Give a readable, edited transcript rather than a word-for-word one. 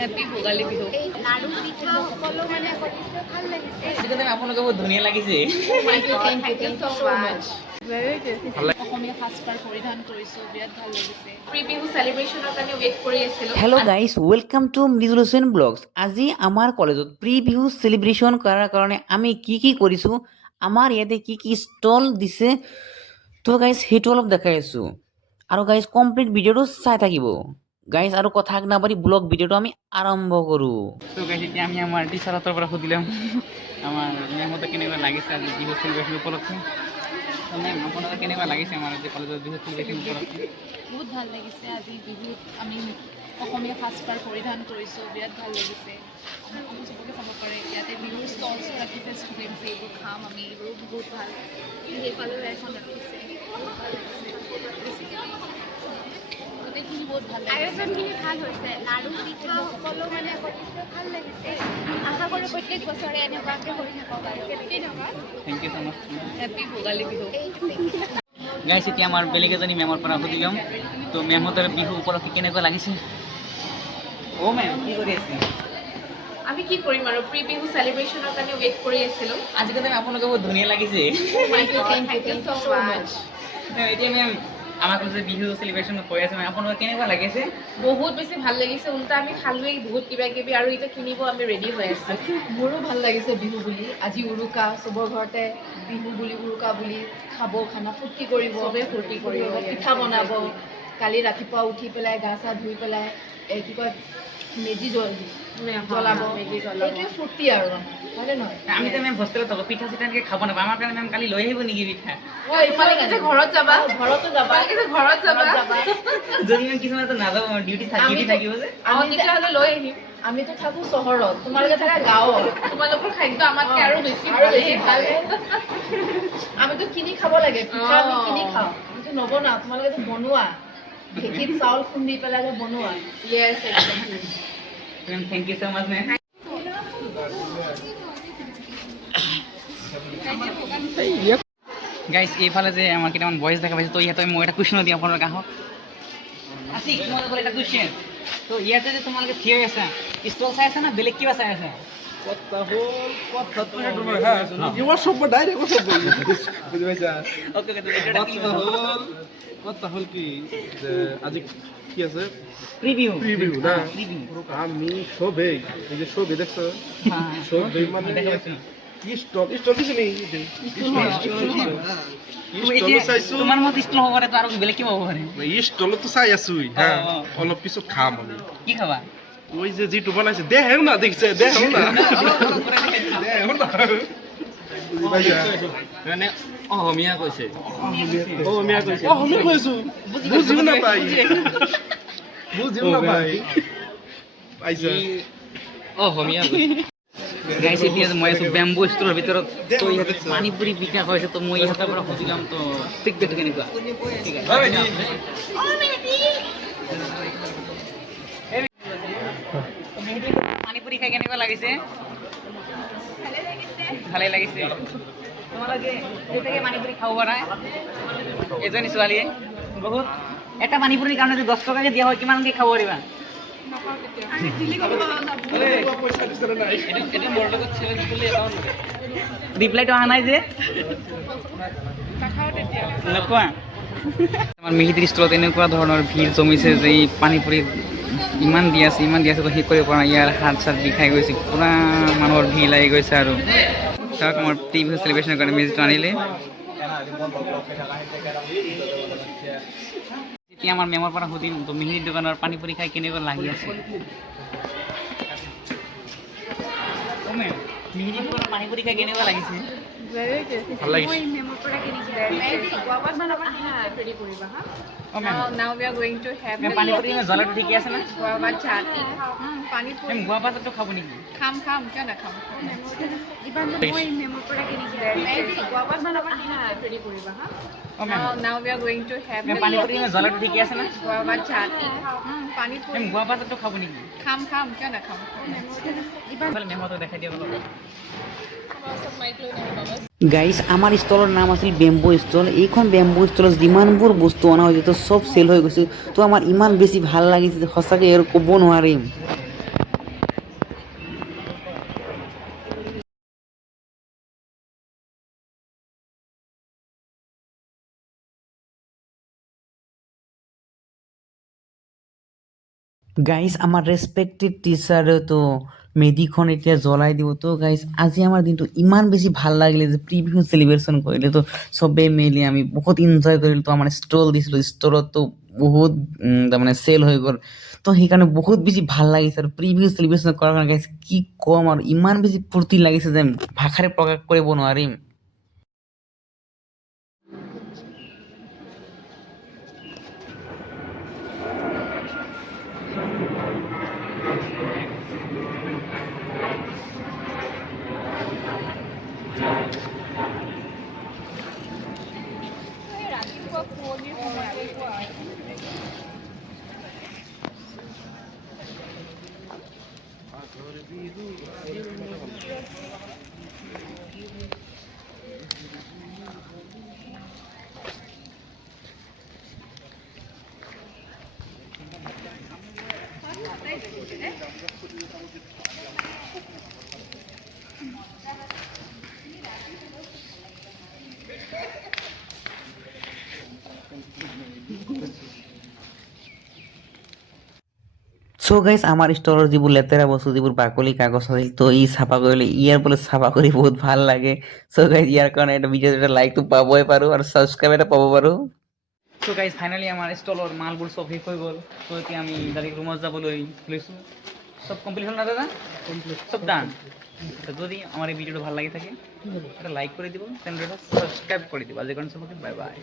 Happy Bhogali Bihu. লাড়ু পিঠা সকলো মানে কৰিছে ভাল লাগিছে। আপোনালোকে বহুত ধুনীয়া লাগিছে। অসমীয়া সাজপাৰ পৰিধান কৰিছোঁ, বিৰাট ভাল লাগিছে। প্ৰি বিহু চেলিব্ৰেশ্যনৰ কাৰণে ৱেইট কৰি আছিলোঁ। Hello' guys, welcome to Mridul Hussain blogs. আজি আমাৰ কলেজত প্ৰি বিহু চেলিব্ৰেশ্যন কৰাৰ কাৰণে আমি কি কৰিছোঁ, আমাৰ ইয়াতে কি ষ্টল দিছে, তো গাইজ সেইটো অলপ দেখাই আছোঁ। আৰু গাইজ কমপ্লিট ভিডিঅ'টো চাই থাকিব গাইজ, আৰু কথা নাপাতি ব্লগ ভিডিঅ'টো আমি আৰম্ভ কৰোঁ। তো গাইজ এতিয়া আমি আমাৰ টিচাৰহঁতৰ পৰা সুধিলাম আমাৰ মেমহঁতে কেনেকুৱা লাগিছে আজি বিহু চেলিব্ৰেশ্যন উপলক্ষে। তো মেম আপোনালোকে কেনেকুৱা লাগিছে আমাৰ আজি কলেজত বিহু চেলিব্ৰেশ্যন উপলক্ষে? বহুত ভাল লাগিছে। আজি বিহুত আমি অসমীয়া সাজপাৰ পৰিধান কৰিছোঁ, বিৰাট ভাল লাগিছে। আপুনি চবকে চাব পাৰে, ইয়াতে বিহুৰ ষ্টলছ ৰাখিছে, ষ্টুডেণ্টছ এইবোৰ খাম আমি, এইবোৰো বহুত ভাল। সেইফালেও এখন ৰাখিছে, বহুত ভাল লাগিছে। গোটেইখিনি বহুত ভাল লাগিছে। আয়োজনখিনি ভাল হৈছে। লাড়ু পিঠা সকলো মানে কৰিছে ভাল লাগিছে। আশা কৰোঁ প্ৰত্যেক বছৰে এনেকুৱাকৈ হৈ থাকক আৰু ধন্যবাদ। Thank you so' much. Happy Bhogali Bihu. Guys এতিয়া আমাৰ বেলেগ এজনী মেমৰ পৰা সুধি ল'ম, তো মেমহঁতৰ বিহু উপলক্ষে কেনেকুৱা লাগিছে? অ' মেম কি কৰি আছে? আমি কি কৰিম আৰু প্ৰি বিহু চেলিব্ৰেশ্যনৰ কাৰণে ৱেইট কৰি আছিলোঁ। আজিকালি আপোনালোকে বহুত ধুনীয়া লাগিছে। এতিয়া মেম আমাক যে বিহু চেলিব্ৰেশ্যন কৰি আছে, আপোনালোকে কেনেকুৱা লাগিছে? বহুত বেছি ভাল লাগিছে। উল্টা আমি খালোৱেই বহুত কিবা কিবি, আৰু এতিয়া কিনিব আমি ৰেডি হৈ আছোঁ। মোৰো ভাল লাগিছে বিহু বুলি। আজি উৰুকা, চবৰ ঘৰতে বিহু বুলি উৰুকা বুলি খাব, খানা ফূৰ্তি কৰিব, চবেই ফূৰ্তি কৰিব, পিঠা বনাব। কালি ৰাতিপুৱা উঠি পেলাই গা চা ধুই পেলাই কি কয় মেজি জ্বলাব, সেইটোৱে ফূৰ্তি আৰু হয়নে নহয়? আমিতো মেম হোষ্টেলত থাকোঁ, পিঠা চিঠা এনেকৈ খাব নাপাওঁ। আমাৰ কাৰণে মেম কালি লৈ আহিব নেকি পিঠা? তোমালোকে যে ঘৰত যাবা, ঘৰতো যাবা, তোমালোকে যে ঘৰত যাবা, যদি মেম কিছুমানতো নাযাব, ডিউটি থাকিব যে। তেতিয়াহ'লে লৈ আহিম। আমিতো থাকোঁ চহৰত, তোমালোকে থাকা গাঁৱত। তোমালোকৰ খাদ্য আমাতকৈ আৰু বেছি ভাল। আমিতো কিনি খাব লাগে, পিঠা আমি কিনি খাওঁ, আমিতো নবনাওঁ। তোমালোকেতো বনোৱা, ঢেঁকীত চাউল খুন্দি পেলাই যে বনোৱা। Yes. Ma'am thank you so' much ma'am. Guys এইফালে যে আমাৰ কেইটামান বইজ দেখা পাইছে, তো ইয়াতে মই এটা কুৱেশ্যন দিওঁ, আপোনালোকে আহক। আছে তোমালোকৰ এটা কুৱেশ্যন। তো ইয়াতে যে তোমালোকে থিয় হৈ আছা, ষ্টল চাই আছা না বেলেগ কিবা চাই আছা? কথা হ'ল কি যে আজি কি আছে প্রিভিউ প্রিভিউ না আমি সবেই এই যে সবে দেখছো সবেই মানে কি স্টল দিছে নি স্টল চাইছো তোমার মত স্টল হব পারে, তো আর বেলেগ কি হব পারে? স্টল তো চাই আছুই হ্যাঁ অলপ পিছত খাম আমি। কি খাবা? ওই যে যিটো বনাইছে দেহেও না দেখছে দেহেও না দেহেও না মানে অসমীয়া কৈছে, অসমীয়া কৈছো বুজিও নাপাই বুজিও নাপাই পাইছা অসমীয়া গাইছে। এতিয়া মই আছো বেম্বো ষ্টলৰ ভিতৰত, তো ইয়াতে পানী পুৰি বিকাশ হৈছে, তো মই ইহঁতৰ পৰা সুধিলাম তো ফিডবেক কেনেকুৱা। ঠিক আছে, পানী পুৰি খাই কেনেকুৱা লাগিছে? ভালে লাগিছে। তোমালোকে যেতিয়াকে পানী পুৰি খাব পাৰা, এজনী ছোৱালীয়ে বহুত এটা পানী পুৰিৰ কাৰণে যদি 10 টকাকে দিয়া হয় কিমানকে খাব পাৰিবা? ৰিপ্লাইটো অহা নাই যে নোকোৱা। আমাৰ মেহিদিৰ ষ্টলত এনেকুৱা ধৰণৰ ভিৰ জমিছে যে এই পানী পুৰি ইমান দি আছে তো শেষ কৰিব পৰা নাই। ইয়াৰ হাত চাত বিষাই গৈছে, পুৰা মানুহৰ ভিৰ লাগি গৈছে। আৰু চাওক আমাৰ প্ৰি বিহু চেলিব্ৰেশ্যনৰ কাৰণে মেজিটো আনিলে। এতিয়া আমাৰ মেমৰ পৰা সুধিম তো মেহিদিৰ দোকানৰ পানী পুৰি খাই কেনেকুৱা লাগি আছে। মেহিদিৰ দোকানৰ পানী পুৰি খাই কেনেকুৱা লাগিছে? ভাল লাগিছে। Now we are going to have পানী পুৰি জ্বলাটো ঠিকে আছে না? guava chatti. পানী পুৰি গোৱা পাতটো খাব নেকি? খাম কিয় নাখাম? Now we are going to have পানী পুৰি জ্বলাটো ঠিকে আছে না? guava chatti. পানী পুৰি গোৱা পাতটো খাব নেকি? খাম কিয় নাখাম? মেমতো দেখাই দিয়ক। গাইজ আমাৰ ষ্টলৰ নাম আছিল বেম্বো ষ্টল। এইখন বেম্বো ষ্টলত যিমানবোৰ বস্তু অনা হৈছে তো চব চেল হৈ গৈছে। তো আমাৰ ইমান বেছি ভাল লাগিছে, সঁচাকৈ আৰু ক'ব নোৱাৰিম। গাইজ আমাৰ ৰেচপেক্টেড টিচাৰে তো মেডিখন এতিয়া জ্বলাই দিব তো গাইজ আজি আমাৰ দিনটো ইমান বেছি ভাল লাগিলে যে প্ৰি বিহু চেলিব্ৰেশ্যন কৰিলে তো চবেই মিলি আমি বহুত এনজয় কৰিলোঁ তো আমাৰ ষ্টল দিছিলোঁ ষ্টলতো বহুত তাৰমানে চেল হৈ গ'ল তো সেইকাৰণে বহুত বেছি ভাল লাগিছে আৰু প্ৰি বিহু চেলিব্ৰেশ্যন কৰাৰ কাৰণে গাইজ কি ক'ম আৰু ইমান বেছি ফূৰ্তি লাগিছে যে ভাষাৰে প্ৰকাশ কৰিব নোৱাৰিম। ৰাতিপুৱা কুঁৱলীৰ সময়তে কোৱা চ' গাইজ আমাৰ ষ্টলৰ যিবোৰ লেতেৰা বস্তু যিবোৰ বাকলি কাগজ আছিল তো ই চাফা কৰিলে ইয়াৰ বোলে চাফা কৰি বহুত ভাল লাগে চ' গাইজ ইয়াৰ কাৰণে এটা ভিডিঅ'ত এটা লাইকটো পাবই পাৰোঁ আৰু ছাবস্ক্ৰাইব এটা পাব পাৰোঁ। চ' গাইজ ফাইনেলি আমাৰ ষ্টলৰ মালবোৰ চব শেষ হৈ গ'ল চ' এতিয়া আমি ডাইৰেক্ট ৰুমত যাবলৈ লৈছোঁ চব কমপ্লিট হ'ল না দাদা চব ডান যদি আমাৰ এই ভিডিঅ'টো ভাল লাগি থাকে এটা লাইক কৰি দিব চেনেলটো ছাবস্ক্ৰাইব কৰি দিব আজিৰ কাৰণে চবকে বাই বাই।